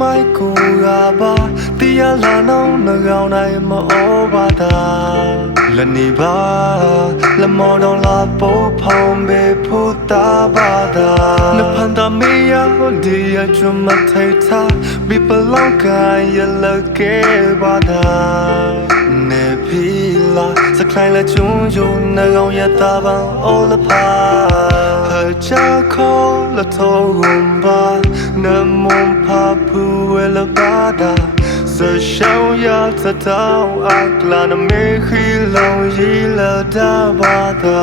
မိုက်ကိုကပါတရားလာနောင်းနှကောင်တိုင်းမအောပါတာလက်နေပါလက်မော်တော်လာပိုးဖောင်းပေဖို့တာပါတာနဖန်တမေယဒီယချမထိုက်တာမိပလောင်ကန်ရလကေပါတာနေပြီလာစကလိုင်းလက်ချုံယုံနှကောင်ရတာပန်အော်လပါ ဟချာခေါ်လထောဂုံပါနမွန်ဖာဖူဝဲလပါတာစရှောင်းရသတောင်းအကလာနမေခီလောင်ရီလာတာပါတာ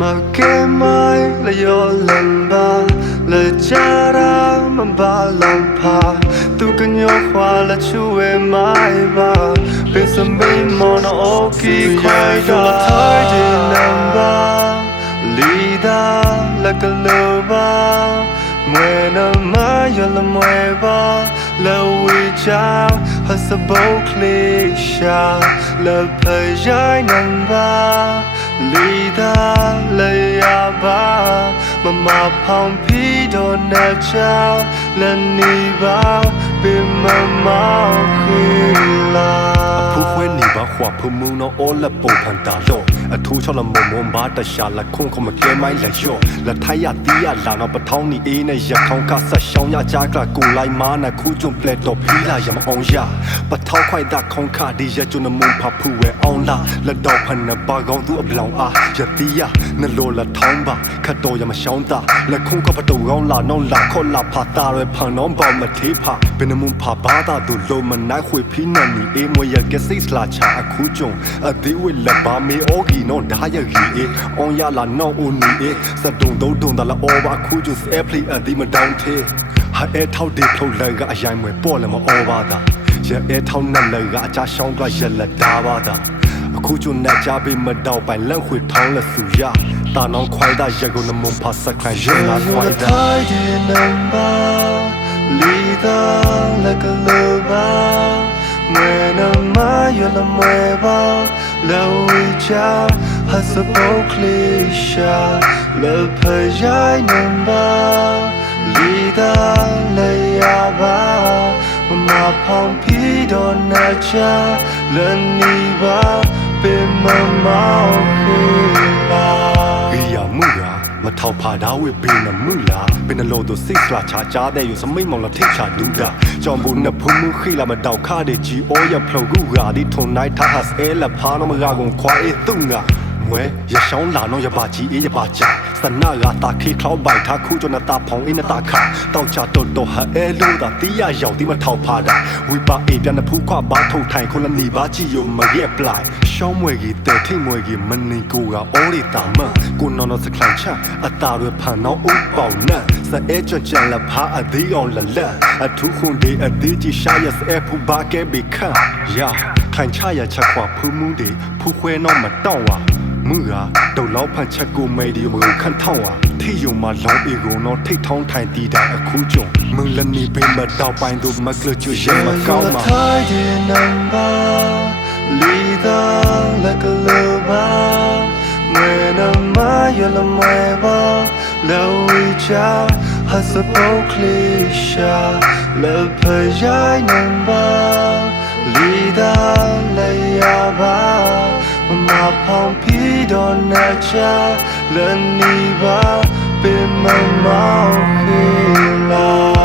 မကဲမိုင်လယောလန်ပါလချာရာမဘာလောင်ဖာသူ လကလောပါမွေနမယလမွေပါလဝီချာဟစဘောကလေးရှာလဖရိုင်းနံပါလီဒါလေယာပါမမဖောင်ဖီတော့နေ အထူးချော်လမုံမုံဘာတရှာလခုံခုံမကဲမိုင်းလျှော့လက်ထိုင်ရတီးရလာတော့ပထောင်းနီအေးနဲ့ရထောင်းကဆက်ရှောင်းရကြကကိုလိုက်မာနခူးကျွန့်ပလက်တော့ဖီလာရမအောင်ရပထောင်းခွိုက်တာခေါင်းခဒီရကျွန်းမုံဖဖူဝဲအောင်လာလက်တော့ဖနဘာကောင်းသူအပလောင်အားရတီးရနလောလက်ထောင်းပါခတ်တော်ရမရှောင်းတာလက်ခုံကပတုံကောင်းလာနောင်းလာခေါ်လာဖာတာရဖန်နောင်းပေါမသေးဖာဘယ်နှမုံဖာဘာသာသူလုံးမနိုင်ခွေဖီနန်နီအေးမွေရကစိတ်စလာချာအခုကျွန့်အသေးဝဲလက်ပါမေအောဂီနောဒါရဂီအေအွန်ရလာနောအိုနီအေစတုံတုံတုံတလာအောဘာခုကျုစအပလီအဒီမဒေါန်သေးဟာအဲထောက်ဒီဖလို့လကအရင်မွေပေါ်လည်းမအောဘာတာရအဲထောက်နက်လကအချရှောင်းကရလက်ဒါပါတာအခုကျုံနဲ့ကြပေးမတော့ပိုင်လန့်ခွေထောင်းလက်စုရတာနောင်ခွိုင်တာရကုနမွန်ဖာစခိုင်ရနာခွိုင်တာ tidy number Lida like a lover When am I you're the mweba La wicha has a bow cliche Le pajai number Lida le yaba Ma pong pi don na cha Le ni ba Be ma mau khila ဘီယာမှုရာမထောက်ဖာဒါဝေဘင်းနမှုလာဘင်းနလို့တို့စိတ်လာချာချာတဲ့ယူစမိတ်မောင်လာထိချာဒူတာကြောင်ဘူးနဖုံမှုခိလာမတောက်ခါတဲ့ဂျီအိုရဖလောကူရာဒီထုံနိုင်တာဟတ်အဲလဖာနမဂါကွန်ခွာအေတုငါ မွဲရရှောင်းလာနော်ရပါကြီးအေးရပါချာစနာကတာခေခေါဘိုက်ထားခုကျနတာဖောင်အင်းနတာခါတောက်ချတော်တော်ဟာအဲလို့တာတီးရရောက်ဒီမထောက်ဖာတာဝိပါအေးပြန်နဖူးခွာဘာထုတ်ထိုင်ခုလနေပါကြည့်ယုံမရက်ပလိုက်ရှောင်းမွဲကြီးတဲ့ထိတ်မွဲကြီးမနေကိုကအော်ရီတာမကိုနော်နော်စခလန်ချအတာရဖန်နော်ဥပေါနတ်စအဲချွန်ချန်လဖာအသေးအောင်လလက်အထူးခွန်ဒီအသေးကြီးရှာရစအဖူဘာကဲဘီခါယာခိုင်ချရချက်ခွာဖူးမှုဒီဖူးခွဲနော်မတောင်း ဝါမှုကတုတ်လောက်ဖန်ချက်ကိုမေဒီမကိုခန့်ထောင်းဝါထိယုံမှာလောင်းအေကိုနော်ထိတ်ထောင်းထိုင်တီးတာအခုကြုံမလနီဘေးမတောက်ပိုင်းတို့မကလချွရမကောင်းမှာ tidy number Lida like a lover When am I you're the mweba La wicha has a bow cliche Le pajai number Lida le yaba Ma pong pi don na cha Le ni ba Be ma mau khila